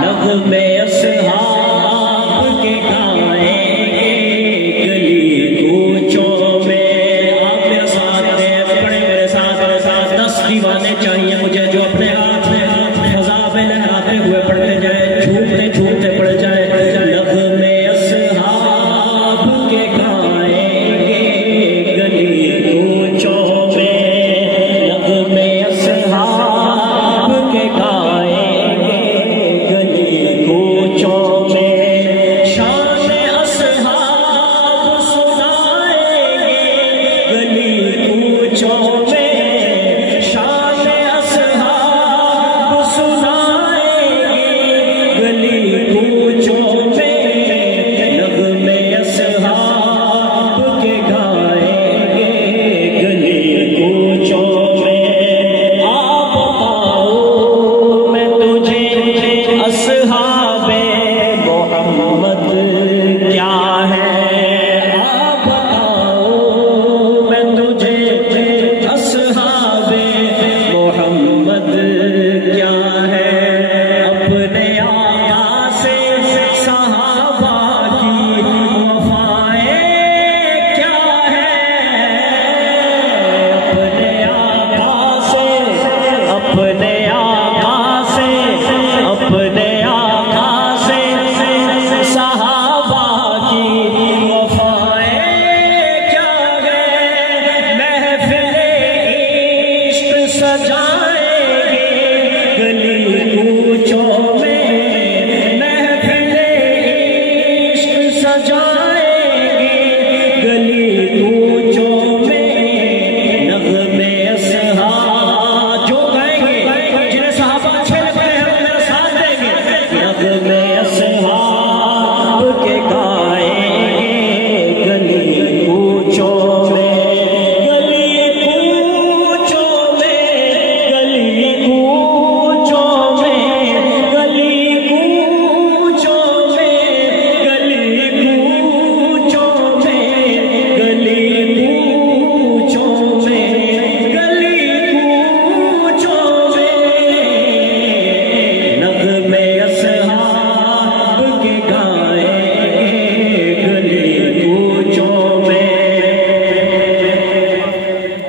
نغمے اصحاب کے گائیں گے گلی کوچوں میں. آپ میرے ساتھ ہیں، پڑھیں میرے ساتھ. 10 دیوانے چاہیے مجھے جو اپنے ہاتھ میں فضا میں لہراتے ہوئے پڑھتے جائیں، جھومتے جھومتے پڑھ جائیں. نغمے اصحاب کے گائیں گے گلی کوچوں میں. نغمے اصحاب کے گائیں گے گلی کوچوں میں. شان اصحاب سنائیں گے گلی کوچوں میں. شان اصحاب سنائیں گے گلی کوچوں میں. نغمے اصحاب کے گائیں گے گلی کوچوں میں. آپ بتاؤ میں تجھے اصحاب محمد کیا ہے. آپ بتاؤ میں تجھے اصحاب محمد کیا ہے. اپنے آقا سے صحابہ کی وفائیں کیا ہے. اپنے آقا سے اپنے آقا سے اپنے آقا سے صحابہ کی وفائیں کیا ہے. محفل عشق سجائیں گے گلی کوچوں میں. محفل عشق سجائیں گے گلی کوچوں میں. نغمے اصحاب جو گائیں گے، جنہیں صحابہ اچھے لگتے ہیں میرے ساتھ دیں گے. نغمے اصحاب کے گائیں گے گلی کوچوں میں. گلی کوچوں میں گلی کوچوں میں گلی کوچوں میں گلی کوچوں میں گلی کوچوں میں گلی کوچوں میں. نغمے اصحاب کے گائیں گے گلی کوچوں میں.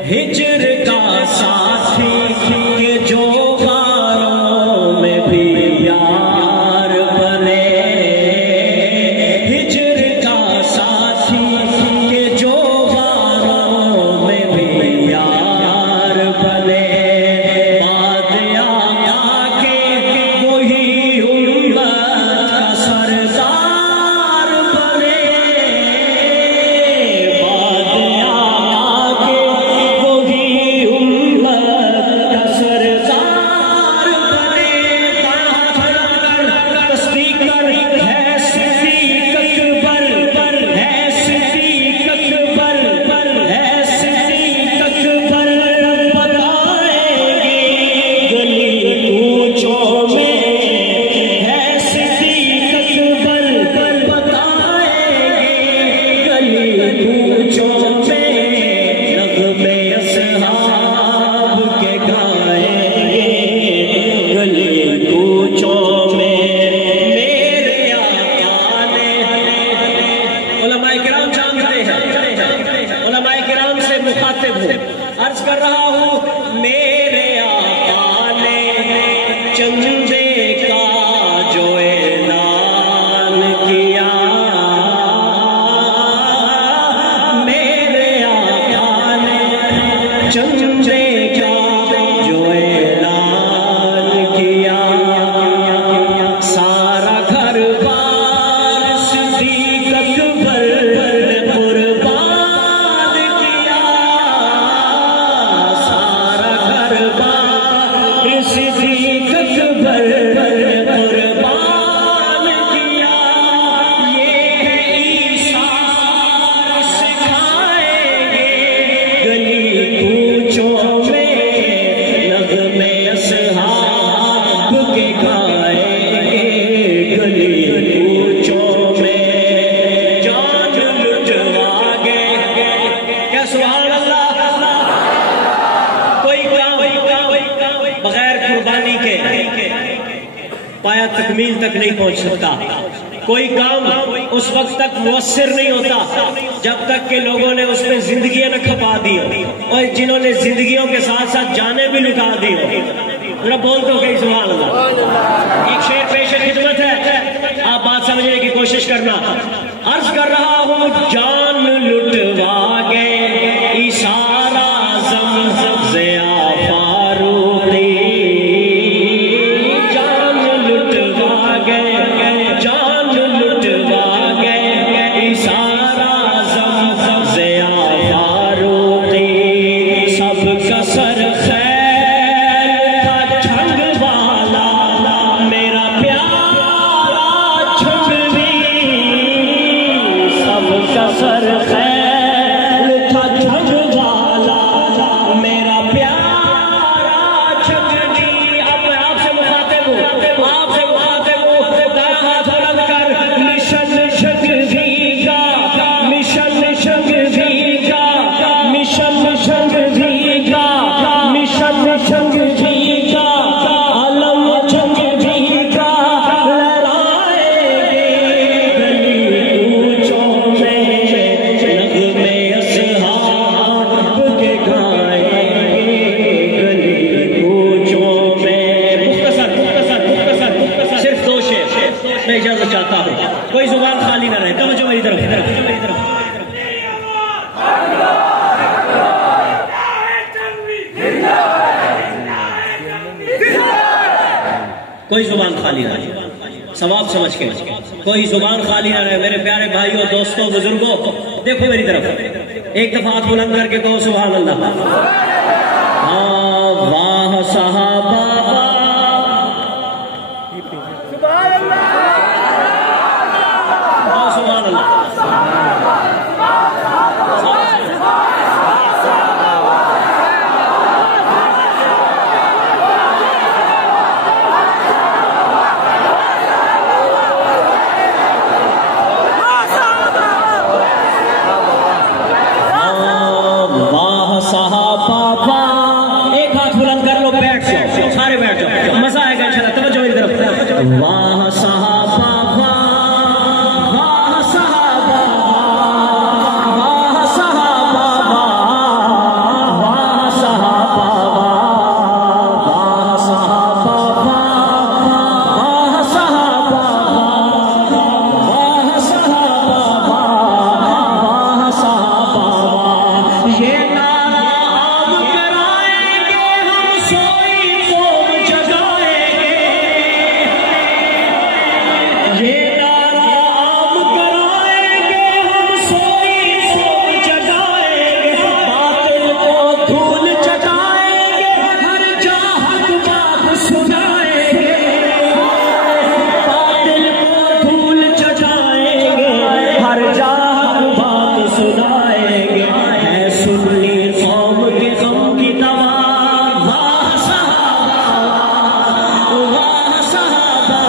ہجر کا ساتھی کے جو غاروں میں بھی یار بنے. ہجر کا ساتھی کے جو غاروں میں بھی یار بنے. باد آقا کے وہی امت کا سردار بنے. باد آقا کے وہی امت کا سردار بنے. تصدیق کر ہے صدیق اکبر ہے صدیق اکبر ہے صدیق اکبر. بتائیں گے گلی کوچوں میں ہے صدیق اکبر. بتائیں گے گلی کوچوں میں. نغمے اصحاب کے گائیں گے گلی کوچوں میں. میرے آقا نے علماء کرام جانتے ہیں، علماء کرام سے مخاطب ہوں، عرض کر رہا ہوں. میرے آقا نے چندے کا جو اعلان کیا. میرے آقا نے چندے کا جو اعلان کیا. سارا گھر بار صدیق اکبر نے قربان کیا. سارا گھر بار صدیق اکبر پایا تکمیل تک نہیں پہنچ سکتا. کوئی کام اس وقت تک مؤثر نہیں ہوتا جب تک کہ لوگوں نے اس میں زندگیاں نہ کھپا دی اور جنہوں نے زندگیوں کے ساتھ ساتھ جانیں بھی لٹا دی ہو. ذرا بول دو کہ سبحان اللہ. ایک شعر پیش خدمت ہے, آپ بات سمجھنے کی کوشش کرنا. عرض کر رہا ہوں جان لٹوا گئے اشارہ زمزم ضیا فاروقی, جان لٹوا گئے, جان لٹوا گئے اشارہ زمزم ضیا فاروقی. سب کا سر خیر تھا چھنگ والا میرا پیارا چھنگوی. سب کا سر خیر تھا چھنگ والا میرا پیارا چھنگوی. اب میں آپ سے مخاطب ہوں, آپ سے مخاطب ہوں. دائیں ہاتھ بلند کر مشن چھنگوی کا, مشن چھنگوی کا, مشن چھنگوی کا, مشن چھنگوی کا, علم چھنگوی کا لہرائیں گے گلی کوچوں میں, نغمے اصحاب کے گائیں گے گلی کوچوں میں. مختصر مختصر مختصر مختصر صرف دو شعر میں اجازت چاہتا ہوں, کوئی زبان خالی نہ رہے. توجہ میری طرف. کوئی زبان خالی نہ رہے, ثواب سمجھ کے کوئی زبان خالی نہ رہے. میرے پیارے بھائیوں, دوستوں, بزرگوں, دیکھو میری طرف. ایک دفعہ ہاتھ بلند کر کے کہو سبحان اللہ. ہاں واہ صحابہ, ہاں سبحان اللہ. واہ صحابہ, ایک ہاتھ بلند کر لو, بیٹھ جاؤ, سارے بیٹھ جاؤ, مزہ آئے گا انشاءاللہ. توجہ میری طرف. واہ صحابہ, واہ صحابہ, واہ صحابہ, واہ صحابہ, واہ صحابہ, واہ صحابہ, واہ صحابہ, واہ صحابہ. یہ نام کرائیں گے ہم سوئی قوم جگائیں گے, یہ نام کرائیں گے ہم سوئی قوم جگائیں گے. باطل کو دھول چٹائیں گے, ہر جا حق بات سنائیں گے. باطل کو دھول چٹائیں گے, ہر جا حق بات سنائیں گے. ہے سنی قوم کے غم کی دوا, واہ صحابہ, واہ صحابہ,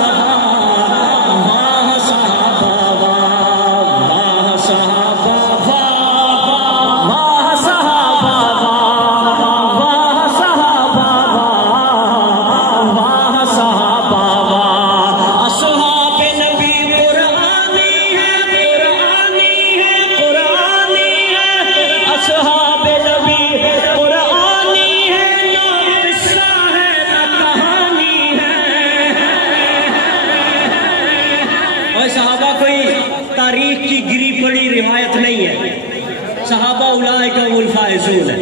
واہ صحابہ, واہ صحابہ, واہ صحابہ, واہ صحابہ, واہ صحابہ. اصحاب نبی قرآنی ہے, قرآنی ہے, قرآنی ہے. اصحاب نبی قرآنی ہے, نہ قصہ ہے نہ کہانی ہے. اور صحابہ کوئی تاریخ کی گری پڑی روایت نہیں ہے. صحابہ اولئک هم الفائزون ہے.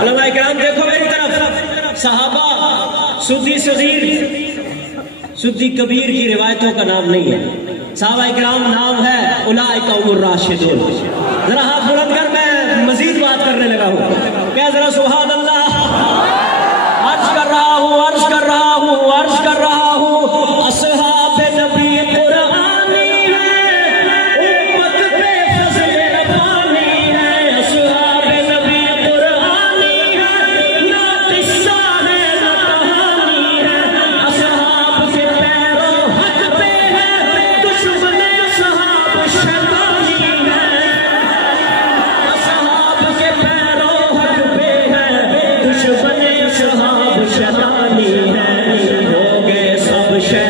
علماء کرام دیکھو میری طرف. صحابہ سدی صغیر سدی کبیر کی روایتوں کا نام نہیں ہے. صحابہ کرام نام ہے اولئک هم الراشدون. ذرا ہاتھ بلند کر, میں مزید بات کرنے لگا ہوں. کیا ذرا سبحان اللہ. عرض کر رہا ہوں, عرض کر رہا ہوں, عرض کر رہا ہوں. اصحاب نبی قرآنی ہے, امت پہ فضل ربانی ہے. اصحاب نبی قرآنی ہے, نہ قصہ ہے نہ کہانی ہے. اصحاب کے پیروں حق پہ ہے, دشمن اصحاب شیطانی ہے. اصحاب کے پیروں حق پہ ہے, دشمن اصحاب شیطانی ہے. ہو گئے سب شیطان